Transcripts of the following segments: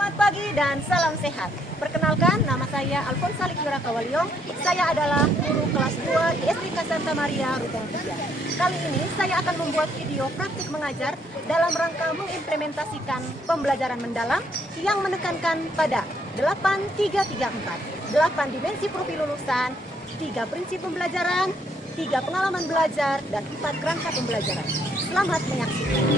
Selamat pagi dan salam sehat. Perkenalkan, nama saya Alfonsa Likyura Kawaliong. Saya adalah guru kelas 2 di SDK Santa Maria Ruteng 3. Kali ini saya akan membuat video praktik mengajar dalam rangka mengimplementasikan pembelajaran mendalam yang menekankan pada 8334, 8 dimensi profil lulusan, 3 prinsip pembelajaran, 3 pengalaman belajar, dan 4 kerangka pembelajaran. Selamat menyaksikan.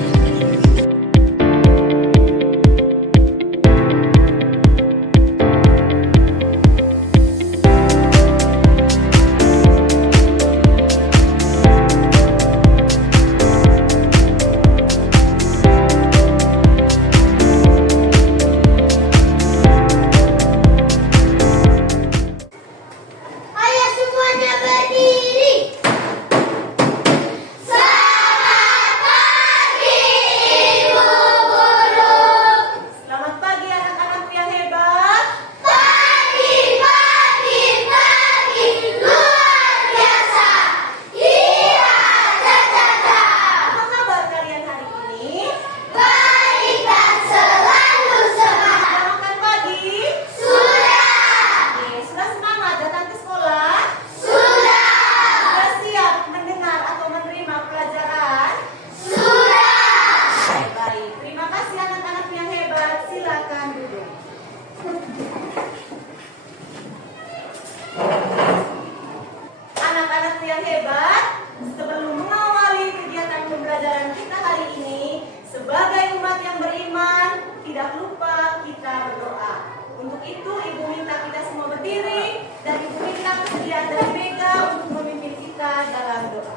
Anak-anak yang hebat, sebelum mengawali kegiatan pembelajaran kita hari ini, sebagai umat yang beriman, tidak lupa kita berdoa. Untuk itu, Ibu minta kita semua berdiri, dan Ibu minta kesediaan dari Mega untuk memimpin kita dalam doa.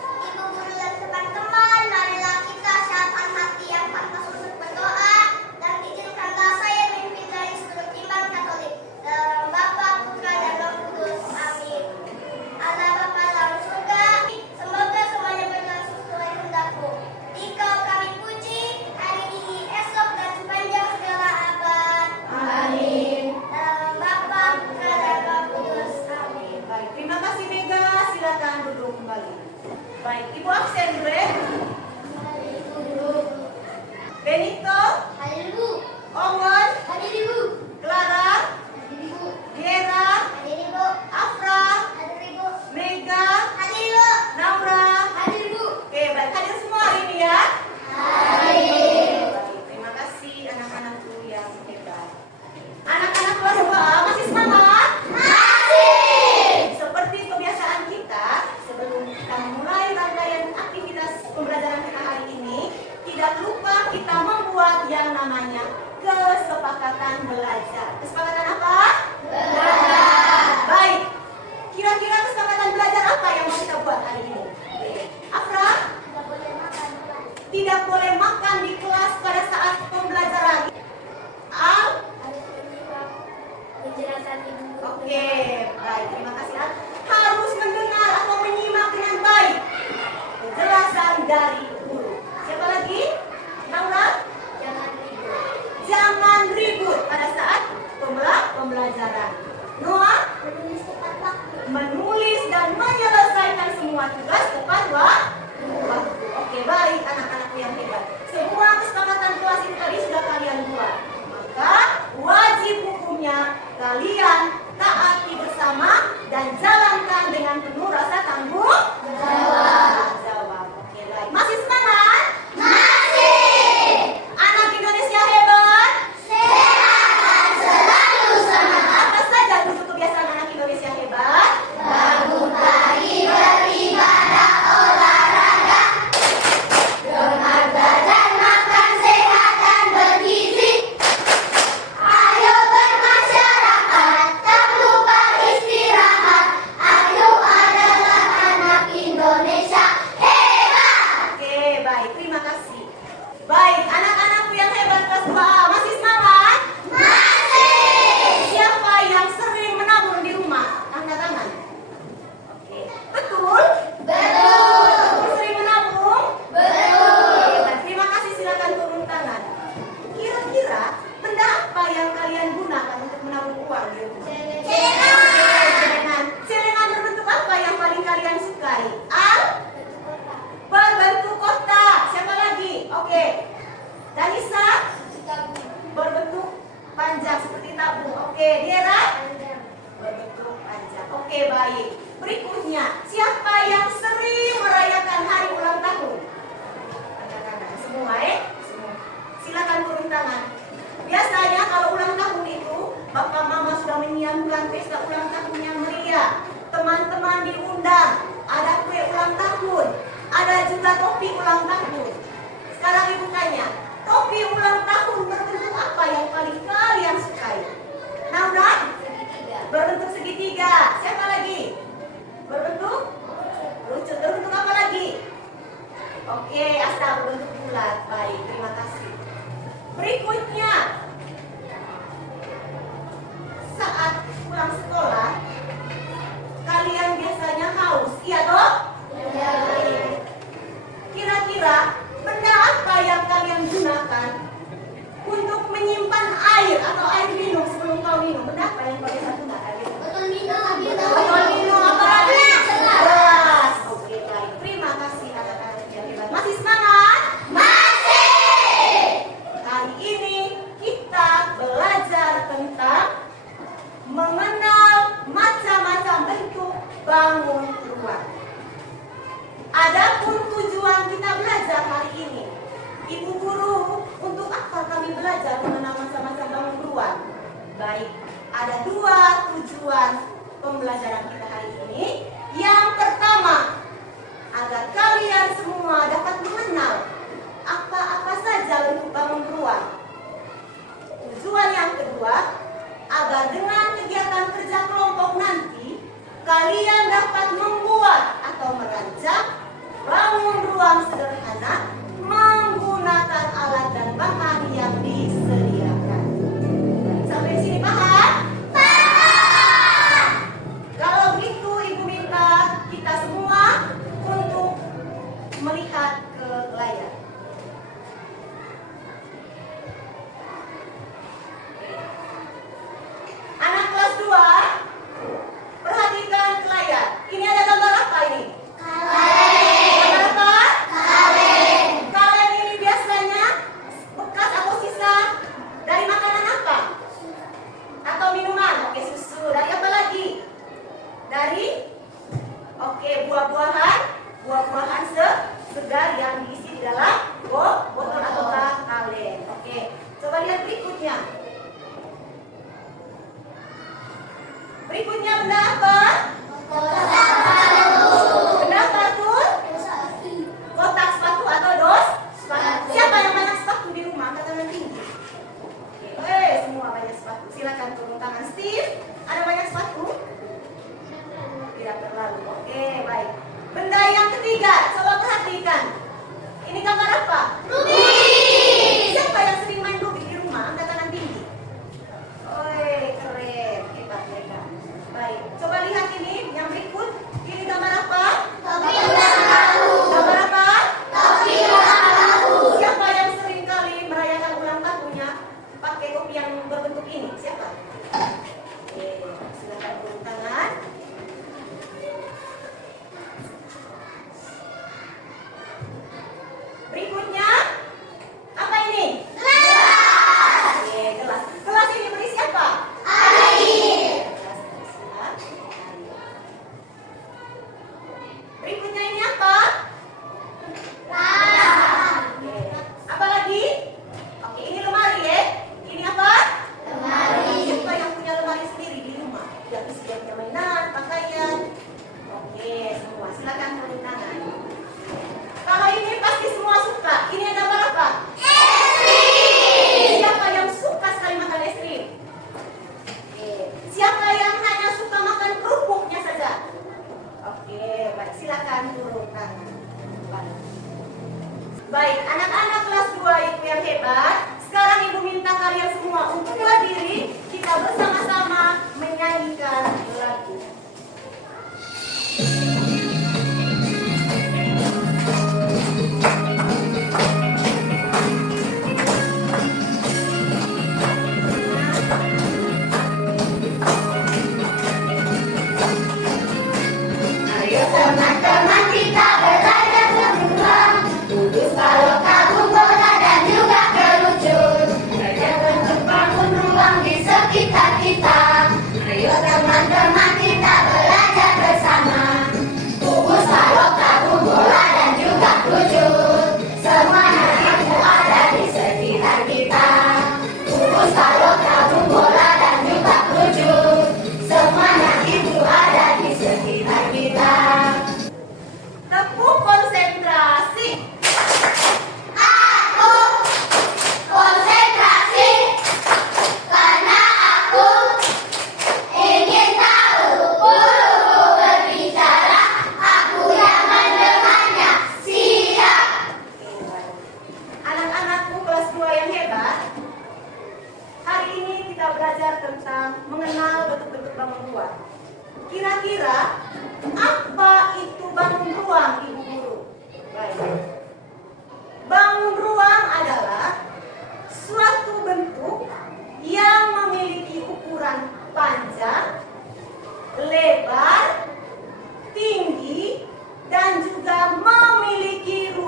Ibu guru dan teman-teman, marilah kita siapkan hati yang pantas untuk berdoa dan izinkanlah saya memimpin dari sudut iman Katolik. Dalam Bapa, Putra, dan Roh Kudus. Amin. Allah Bapa dalam surga, semoga semuanya berlangsung sesuai kehendak-Mu. Dikau kami puji hari ini, esok, dan sepanjang segala abad. Amin. Dalam Bapa, Putra, dan Roh Kudus. Amin. Baik, terima kasih Mega. Silakan duduk kembali. Baik, Ibu absen dulu ya. Benito, Hadir Ibu. Owen, Hadir Ibu. Clara, Hadir Ibu. Gera, Hadir Ibu. Afra, Hadir Ibu. Mega, Hadir Ibu. Naura. Hadir Ibu. Oke, baik, hadir semua hari ini ya. Hadir. Baik, terima kasih anak-anakku yang hebat. Anak-anak kelas 2 masih semangat? Masih. Seperti kebiasaan kita, sebelum kita memulai rangkaian aktivitas pembelajaran kita hari ini, tidak lupa kita membuat yang namanya kesepakatan belajar. Kesepakatan apa? Belajar. Baik. Kira-kira kesepakatan belajar apa yang mau kita buat hari ini? Afra? Tidak boleh makan. Tidak boleh makan di kelas pada saat pembelajaran. Al? Harus menyimak penjelasan Ibu. Oke, baik. Terima kasih Al. Harus mendengar atau menyimak dengan baik penjelasan dari guru. Siapa lagi? Naura? Jangan ribut. Jangan ribut pada saat pembelajaran. Noah? Menulis tepat waktu. Menulis dan menyelesaikan semua tugas tepat waktu. Oke, baik anak-anakku yang hebat. Semua kesepakatan kelas ini tadi sudah kalian buat. Maka wajib hukumnya kalian taati bersama dan jalankan dengan penuh rasa tanggung jawab. Oke, baik. Masih semangat? Oke, asta berbentuk bulat. Baik, terima kasih. Berikutnya, saat pulang sekolah, kalian biasanya haus, iya toh? Iya. Kira-kira benda apa yang kalian gunakan untuk menyimpan air atau air minum sebelum kau minum? Benda apa yang kau biasa gunakan? Botol minum. Botol minum apa lagi? Gelas. Oke, baik. Terima kasih anak-anak yang hebat. Masih semangat? Masih. Kali ini kita belajar tentang mengenal macam-macam bentuk bangun ruang. Adapun tujuan kita belajar hari ini, Ibu Guru, untuk apa kami belajar mengenal macam-macam bangun ruang? Baik, ada dua tujuan pembelajaran kita hari ini. Yang pertama, agar kalian semua dapat mengenal apa-apa saja bentuk bangun ruang. Tujuan yang kedua, agar dengan kegiatan kerja kelompok nanti, kalian dapat membuat atau merancang bangun ruang sederhana menggunakan alat dan bahan yang disediakan. Sampai sini paham? Paham. Kalau begitu Ibu minta kita semua untuk melihat ke layar. Anak kelas 2, perhatikan ke layar. Ini ada gambar apa ini? Gambar apa? Kalen ini biasanya bekas atau sisa dari makanan apa? Atau minuman? Oke, susu. Dari apa lagi? Dari buah-buahan. Buah-buahan segar yang diisi di dalam botol atau kalen. Oke, coba lihat berikutnya. Berikutnya benda apa? Benda kartun? Kotak sepatu atau dos? Sepatu. Siapa yang banyak sepatu di rumah? Angkat tangan tinggi. Oke, semua banyak sepatu. Silakan turun tangan. Steve, ada banyak sepatu? Tidak terlalu. Oke, baik. Benda yang ketiga, coba perhatikan. Ini gambar apa? Rubik. Siapa yang sering main rubik di rumah? Angkat tangan tinggi. Oi, keren. Hebat mereka. Baik, coba lihat ini yang berikut. Ini gambar apa? Topi ulang tahun. Gambar apa? Topi ulang tahun. Siapa yang sering kali merayakan ulang tahunnya pakai topi yang berbentuk ini? Siapa? Oke, silakan turun tangan. Berikutnya, apa ini? Gelas. Oke, gelas. Gelas ini berisi apa? Air. Gelas berisi air. Berikutnya ini apa? Tas. Oke. Apa lagi? Oke, ini lemari ya. Ini apa? Lemari. Siapa yang punya lemari sendiri di rumah? Yang isinya mainan, pakaian. Oke, semua. Silakan turun tangan. Kalau ini pasti semua suka. Ini ada apa? Es krim. Siapa yang suka sekali makan es krim? Oke. Siapa yang hanya suka makan kerupuknya saja? Oke, baik. Silakan turun tangan. Baik, anak-anak kelas 2 Ibu yang hebat. Sekarang Ibu minta kalian semua untuk berdiri. Kita bersama-sama menyanyikan lagu. Ayo teman-teman kita belajar berjuang, kudus kalau kagum bola dan juga kerucut. Belajar bentuk bangun ruang di sekitar kita. Ayo teman-teman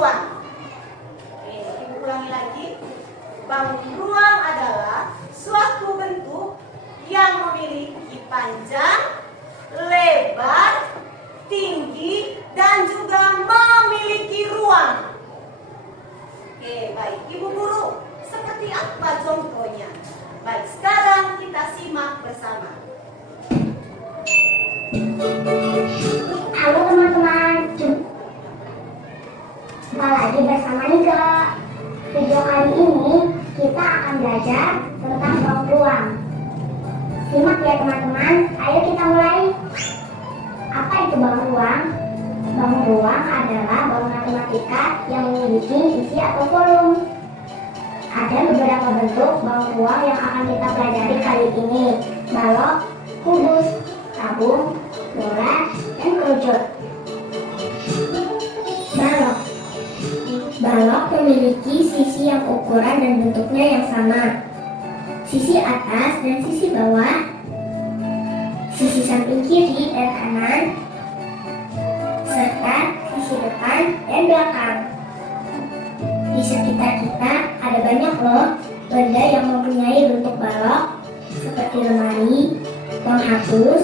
ruang. Oke, Ibu ulangi lagi. Bangun ruang adalah suatu bentuk yang memiliki panjang, lebar, tinggi, dan juga memiliki ruang. Oke, baik. Ibu guru, seperti apa contohnya? Baik, sekarang kita simak bersama. Halo teman-teman, jumpa lagi bersama Nika. Video kali ini kita akan belajar tentang bangun ruang. Simak ya teman-teman, ayo kita mulai. Apa itu bangun ruang? Bangun ruang adalah bangun matematika yang memiliki isi atau volume. Ada beberapa bentuk bangun ruang yang akan kita pelajari kali ini: balok, kubus, tabung, bola, dan kerucut. Balok. Balok memiliki sisi yang ukuran dan bentuknya yang sama. Sisi atas dan sisi bawah, sisi samping kiri dan kanan, serta sisi depan dan belakang. Di sekitar kita ada banyak loh benda yang mempunyai bentuk balok, seperti lemari, penghapus,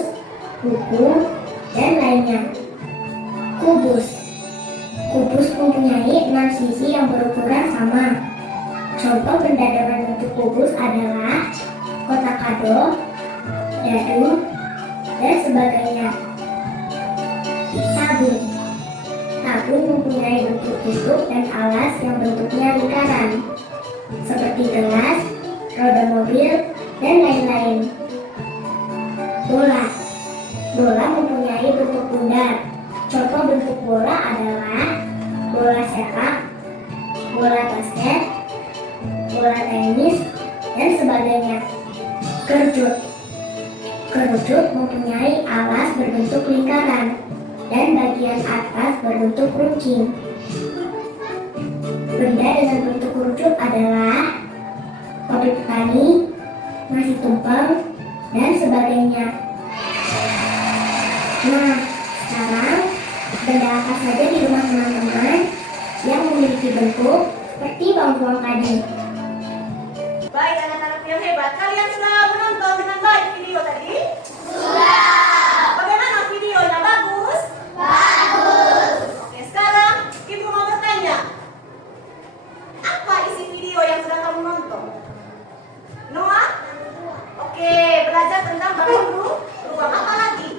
buku, dan lainnya. Kubus. Kubus mempunyai 6 sisi yang berukuran sama. Contoh benda dengan bentuk kubus adalah kotak kado, dadu, dan sebagainya. Tabung. Tabung mempunyai bentuk tutup dan alas yang bentuknya lingkaran, seperti gelas, roda mobil, dan lain-lain. Bola. Bola mempunyai bentuk bundar. Contoh bentuk bola adalah bola sepak, bola basket, bola tenis, dan sebagainya. Kerucut. Kerucut mempunyai alas berbentuk lingkaran dan bagian atas berbentuk runcing. Benda dengan bentuk kerucut adalah topi petani, nasi tumpeng, dan sebagainya. Nah, sekarang benda apa saja di rumah teman-teman yang memiliki bentuk seperti bangun ruang tadi? Baik anak-anak yang hebat, kalian sudah menonton dengan baik video tadi? Bagaimana videonya? Bagus? Oke, sekarang Ibu mau bertanya. Apa isi video yang sudah kamu nonton? Noah? Oke, belajar tentang bangun ruang. Apa lagi?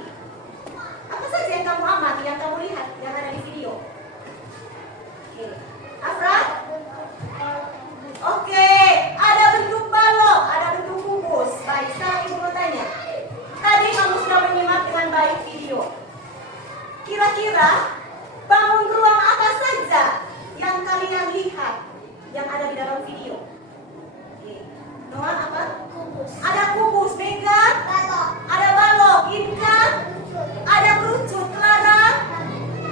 Apa saja yang kamu amati, yang kamu lihat, yang ada di video? Oke. Afra? Oke, ada bentuk balok, ada bentuk kubus. Baik, sekarang Ibu bertanya. Tadi kamu sudah menyimak dengan baik video. Kira-kira bangun ruang apa saja yang kalian lihat yang ada di dalam video? Oke. Noah apa? Kubus. Ada kubus, Mega. Balok. Ada balok, Inka. Ada kerucut, Clara.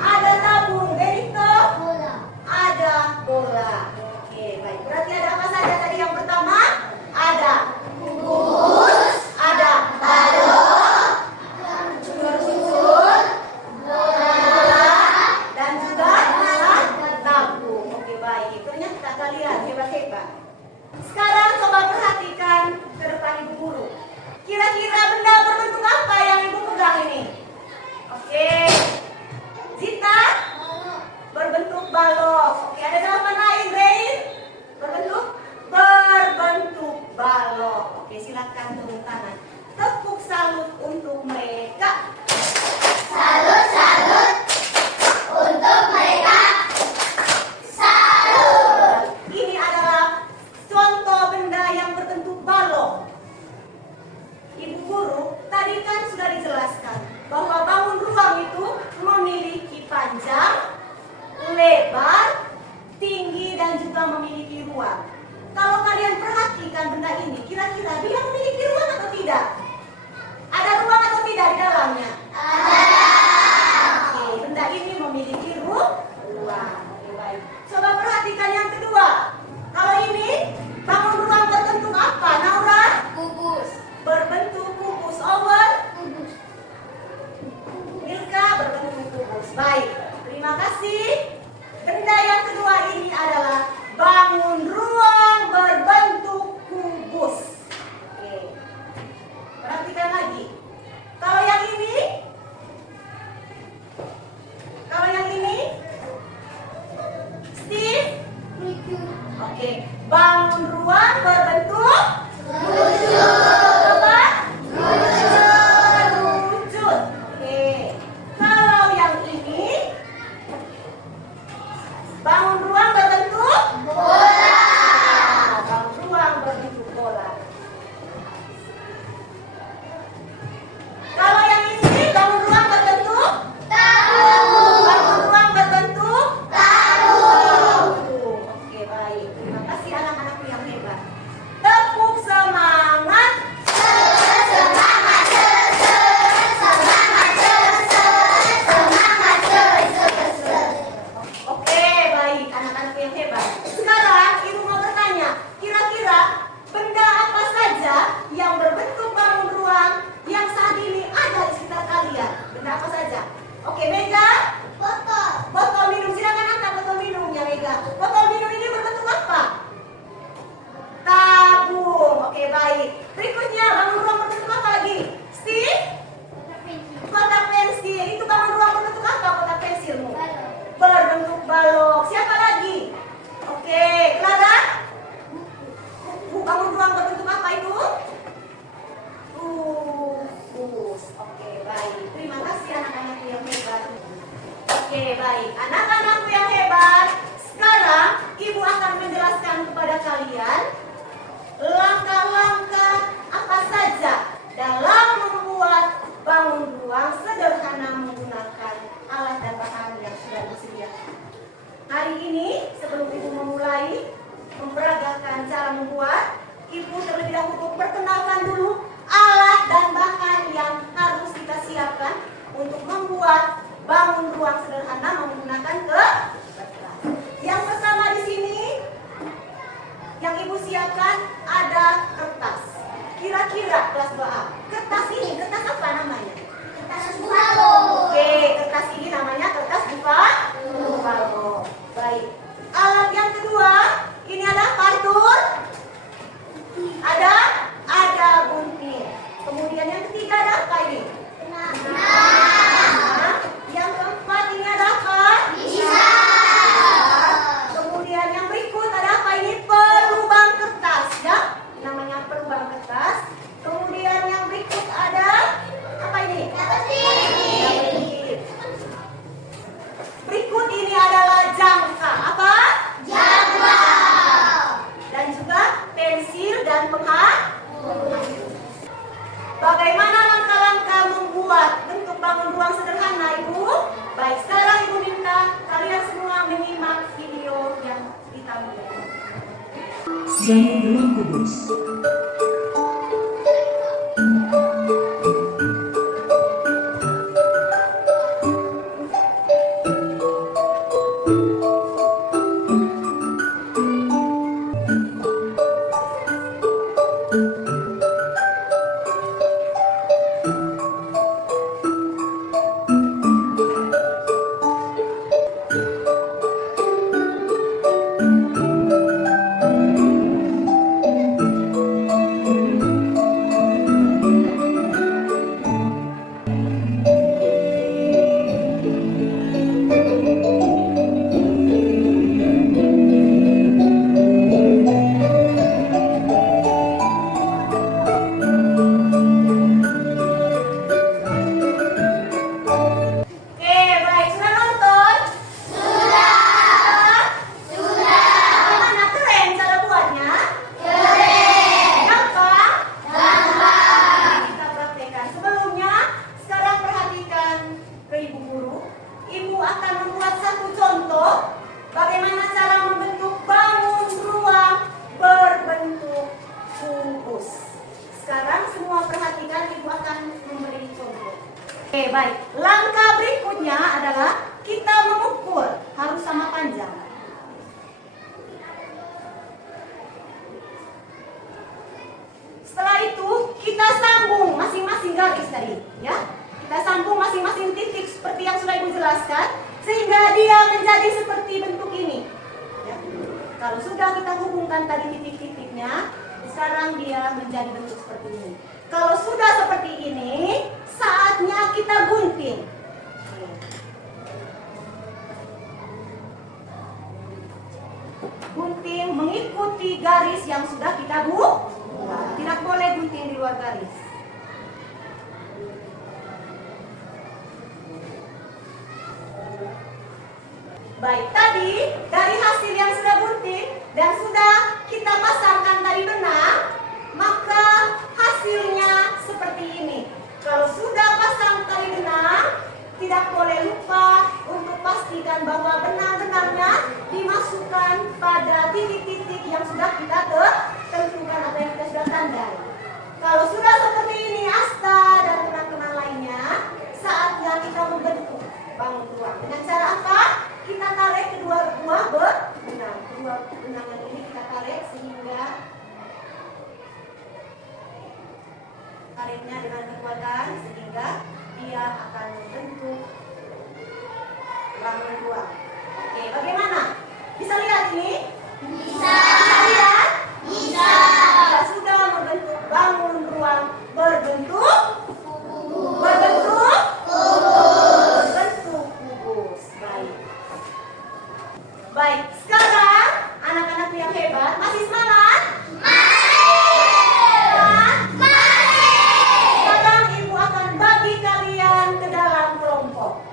Ada tabung, Benito. Bola. Ada bola. Oke, baik. Berarti ada apa saja tadi? Yang pertama ada kubus, ada balok, kerucut, bola, dan juga tabung. Oke, baik. Ternyata kalian hebat-hebat. Sekarang coba perhatikan ke depan Ibu guru. Kira-kira benda berbentuk apa yang Ibu pegang ini? Oke. Zita? Berbentuk balok. Oke, ada jawaban lain, Rain? Berbentuk balok. Oke, silakan turun tangan. Tepuk salut untuk mereka. Salut untuk mereka. Salut. Ini adalah contoh benda yang berbentuk balok. Ibu guru, tadi kan sudah dijelaskan bahwa bangun ruang itu memiliki panjang, lebar, tinggi, dan juga memiliki ruang. Kalau kalian perhatikan benda ini, kira-kira dia memiliki ruang atau tidak? Ada ruang atau tidak di dalamnya? Oke, benda ini memiliki ruang. Oke, baik. Coba perhatikan yang kedua. Kalau ini bangun ruang berbentuk apa, Naura? Kubus. Berbentuk kubus. Owen? Kubus. Milka berbentuk kubus. Baik, terima kasih. Benda yang kedua Bangun ruang berbentuk apa? Kerucut. Oke. Kalau yang ini, bangun ruang berbentuk bola. Bangun ruang berbentuk bola. Kalau yang ini, bangun ruang berbentuk tahu. Bangun ruang berbentuk tahu. Oke, baik. Terima kasih anak-anakku yang hebat. Tepuk semangat. Semangat. Oke, baik anak-anakku yang hebat. Sekarang ibu mau bertanya, kira-kira benda apa saja yang berbentuk bangun ruang yang saat ini ada di sekitar kalian? Benda apa saja? Oke, Mega. Botol. Botol minum, silakan angkat botol minumnya, Mega. Botol minum ini berbentuk apa? Tabung. Oke, baik. Berikutnya, bangun ruang berbentuk apa lagi? Steve? Kotak pensil. Itu bangun ruang berbentuk apa kotak pensilmu? Berbentuk balok. Siapa lagi? Oke, Clara? Bangun ruang berbentuk apa itu? Bus. Oke, baik. Terima kasih anak-anakku yang hebat. Oke, baik. Anak-anakku yang hebat, sekarang ibu akan menjelaskan kepada kalian langkah-langkah apa saja dalam membuat bangun ruang sederhana menggunakan alat dan bahan yang sudah disediakan. Hari ini, sebelum ibu memulai memperagakan cara membuat, ibu terlebih dahulu perkenalkan dulu alat dan bahan yang harus kita siapkan untuk membuat bangun ruang sederhana menggunakan kertas. Yang pertama di sini yang ibu siapkan ada kertas. Kira-kira kelas 2A, kertas ini kertas apa namanya? Kertas buffalo. Oke, kertas ini namanya kertas buffalo. Baik. Alat yang kedua, ini ada partur. Ada gunting. Kemudian yang ketiga ada apa ini? Nah. Yang keempat ini ada apa? Bisa. Kemudian yang berikut ada apa ini? Pelubang kertas, ya? Namanya pelubang kertas. Kemudian yang berikut ada apa ini? Dapetin. Berikut ini adalah jangka. Apa? Jadwal. Dan juga pensil dan penghapus. Bagaimana langkah-langkah membuat bentuk bangun ruang sederhana, Ibu? Baik, sekarang Ibu minta kalian semua menyimak video yang ditampilkan. Bangun ruang kudus. Oke, baik. Sudah nonton? Sudah. Bagaimana keren cara buatnya? Gampang? Kita praktekkan. Sebelumnya, sekarang perhatikan ke Ibu Guru. Ibu akan membuat satu contoh bagaimana cara membentuk bangun ruang berbentuk kubus. Sekarang semua perhatikan, Ibu akan memberi contoh. Oke, baik. Langkah berikutnya adalah kita mengukur, harus sama panjang. Setelah itu kita sambung masing-masing garis tadi, ya. Kita sambung masing-masing titik seperti yang sudah Ibu jelaskan, sehingga dia menjadi seperti bentuk ini. Ya. Kalau sudah kita hubungkan tadi titik-titiknya, sekarang dia menjadi bentuk seperti ini. Kalau sudah seperti ini, saatnya kita gunting. gunting mengikuti garis yang sudah kita buat. Tidak boleh gunting di luar garis. Baik, tadi dari hasil yang sudah gunting dan sudah kita pasangkan tali benang, maka hasilnya seperti ini. Kalau sudah pasang tali benang, tidak boleh lupa untuk pastikan bahwa benang-benangnya dimasukkan pada titik-titik yang sudah kita tentukan atau yang kita sudah tandai. Kalau sudah seperti ini Asta dan teman-teman lainnya, saatnya kita membentuk bangun ruang. Dengan cara apa? Kita tarik kedua buah benang. Kedua benangan ini kita tarik sehingga tariknya dengan kekuatan sehingga dia akan membentuk bangun ruang. Oke, bagaimana? Bisa lihat ini? Bisa. Bisa lihat? Bisa. Kita sudah membentuk bangun ruang berbentuk kubus. Baik, sekarang anak-anak yang hebat masih semangat? Sekarang ibu akan bagi kalian ke dalam kelompok.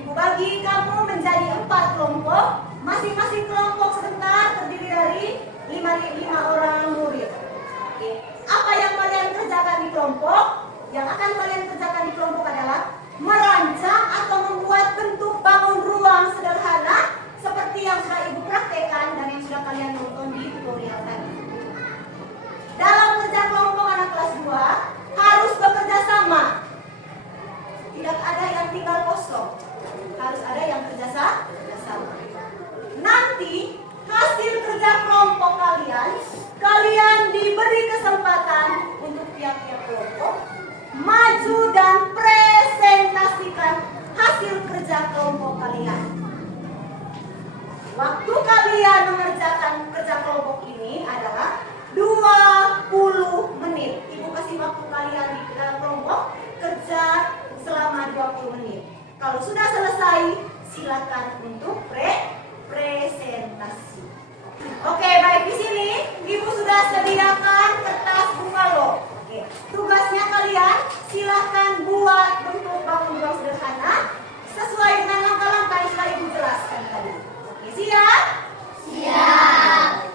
Ibu bagi kamu menjadi 4 kelompok. Masing-masing kelompok sebentar terdiri dari 5 orang murid. Oke. Apa yang kalian kerjakan di kelompok? Yang akan kalian kerjakan di kelompok adalah merancang atau membuat bentuk bangun ruang sederhana seperti yang sudah ibu praktekkan dan yang sudah kalian nonton di tutorial tadi. Dalam kerja kelompok anak kelas 2 harus bekerja sama. Tidak ada yang tinggal kosong. Harus ada yang kerja sama. Nanti hasil kerja kelompok kalian diberi kesempatan untuk tiap-tiap kelompok maju dan presentasikan hasil kerja kelompok kalian. Waktu kalian mengerjakan kerja kelompok ini adalah 20 menit. Ibu kasih waktu kalian di dalam kelompok kerja selama 20 menit. Kalau sudah selesai, silakan untuk presentasi. Oke, baik, di sini Ibu sudah sediakan kertas bungalo. Oke, tugasnya kalian silakan buat bentuk bangun ruang sederhana sesuai dengan langkah-langkah yang sudah Ibu jelaskan tadi. Oke, siap? Siap.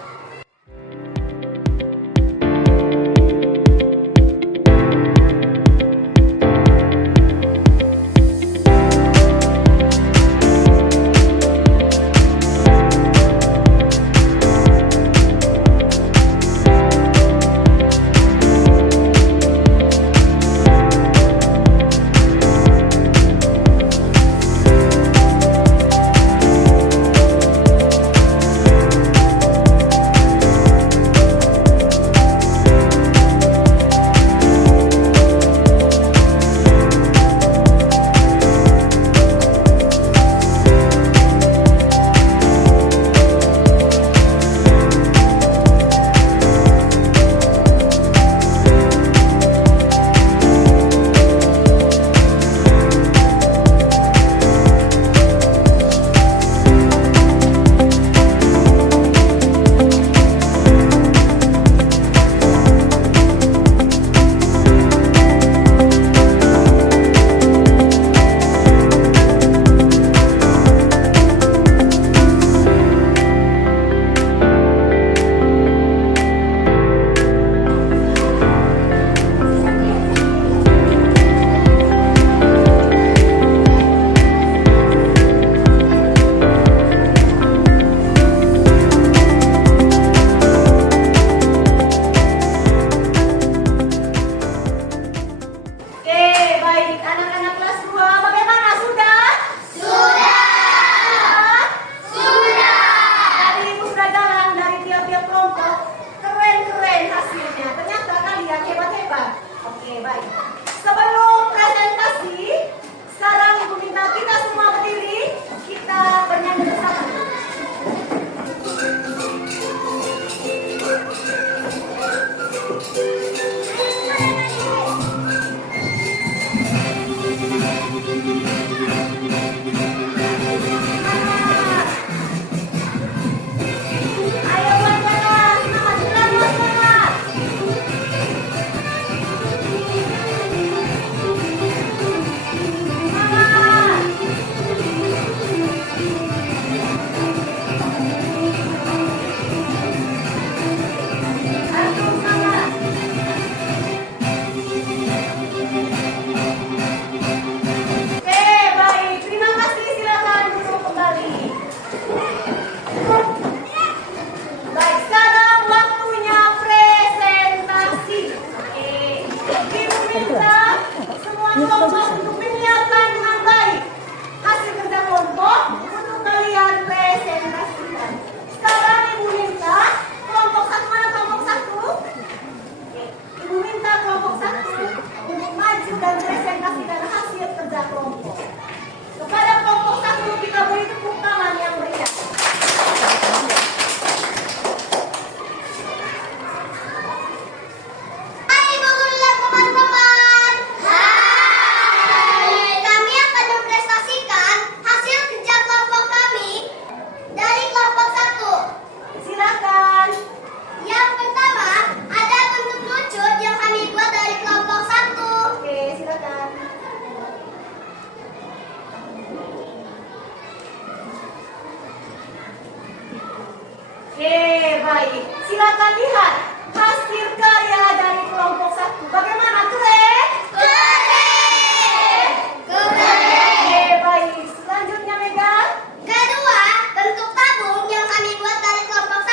Oke, baik. Silakan lihat hasil karya dari kelompok 1. Bagaimana, keren? Keren. Oke, baik. Selanjutnya, Megan. Kedua, bentuk tabung yang kami buat dari kelompok 1.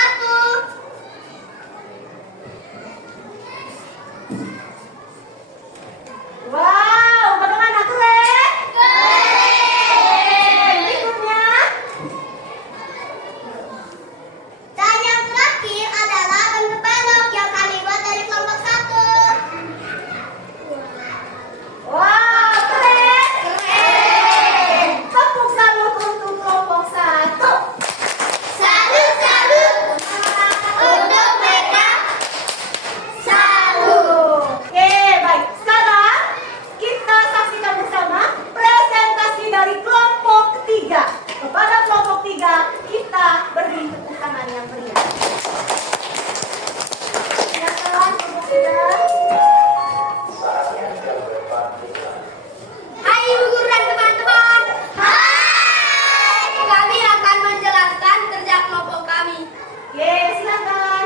Wow, bagaimana, keren? Keren. Berikutnya. Dan yang terakhir adalah bentuk balok yang kami buat dari kelompok 1. Wow, keren. Tepuk salut untuk kelompok 1. Salut untuk mereka. Salut. Oke, baik. Sekarang kita saksikan bersama presentasi dari kelompok 3. Kepada kelompok 3, kita beri tepuk tangan yang meriah. Silakan kelompok 3. Hai ibu guru dan teman-teman. Hai. Kami akan menjelaskan kerja kelompok kami. Oke, silakan.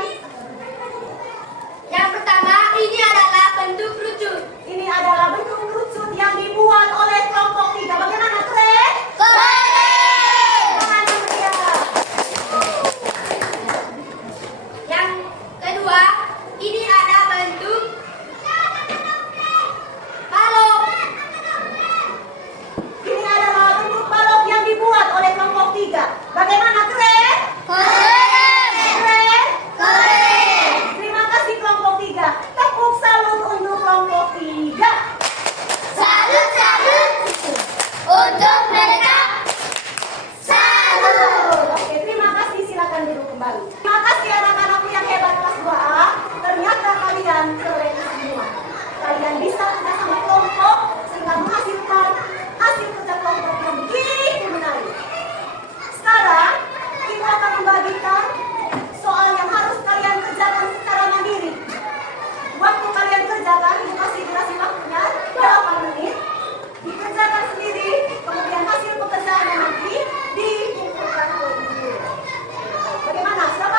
Yang pertama, ini adalah bentuk kerucut. Ini adalah bentuk kerucut yang dibuat oleh kelompok 3. Bagaimana, keren? Keren. Tangan yang meriah. Yang kedua, ini ada bentuk balok. Ini adalah bentuk balok yang dibuat oleh kelompok 3. Bagaimana, keren? Keren. Keren? Keren. Terima kasih kelompok 3. Tepuk salut untuk kelompok 3. Salut untuk mereka. Salut. Oke, terima kasih. Silakan duduk kembali. Terima kasih anak-anakku yang hebat kelas 2A. Ternyata kalian keren semua. Kalian bisa kerja sama kelompok sehingga menghasilkan hasil kerja kelompok yang begitu menarik. Sekarang kita akan membagikan soal yang harus kalian kerjakan secara mandiri. Waktu kalian kerjakan, ibu kasih durasi waktunya 8 menit. Dikerjakan sendiri, kemudian hasil pekerjaannya nanti dikumpulkan ke ibu. Bagaimana? Siapa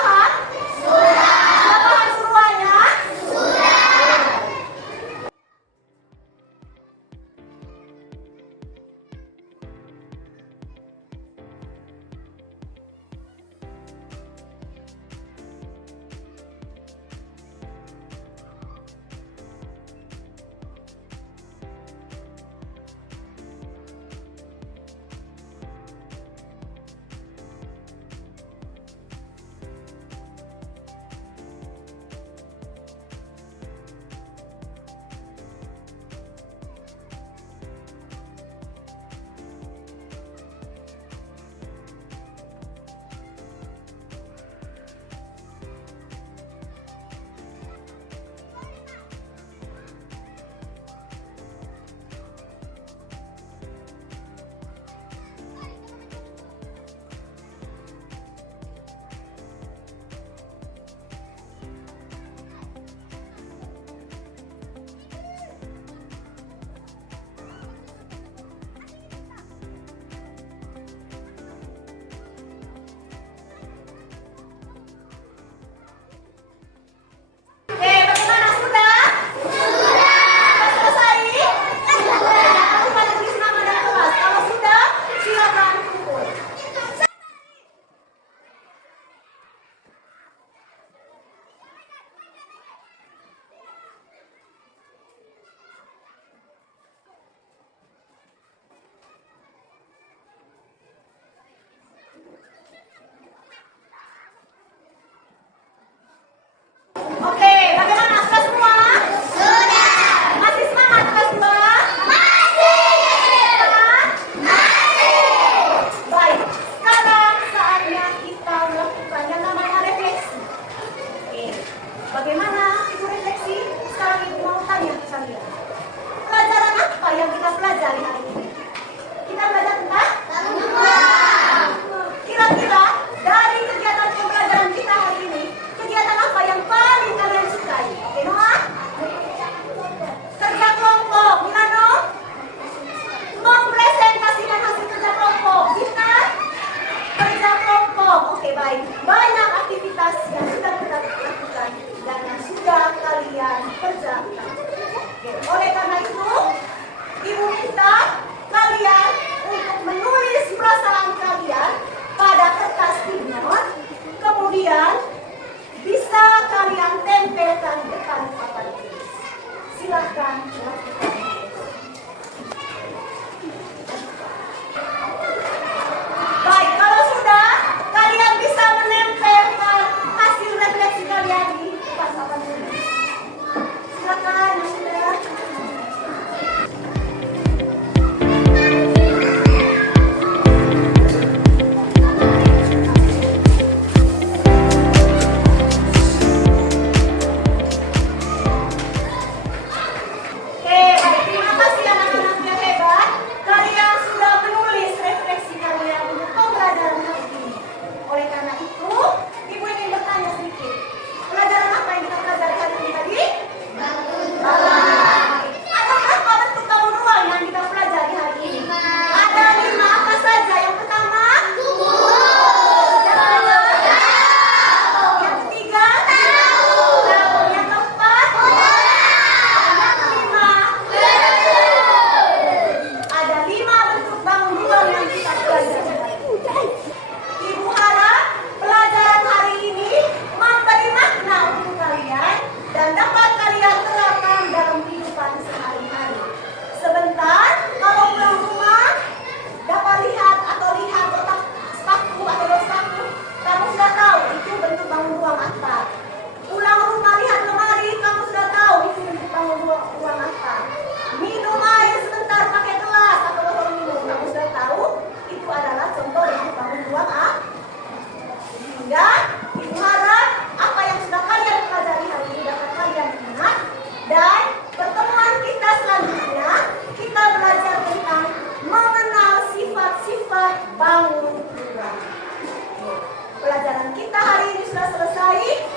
pembelajaran kita hari ini sudah selesai.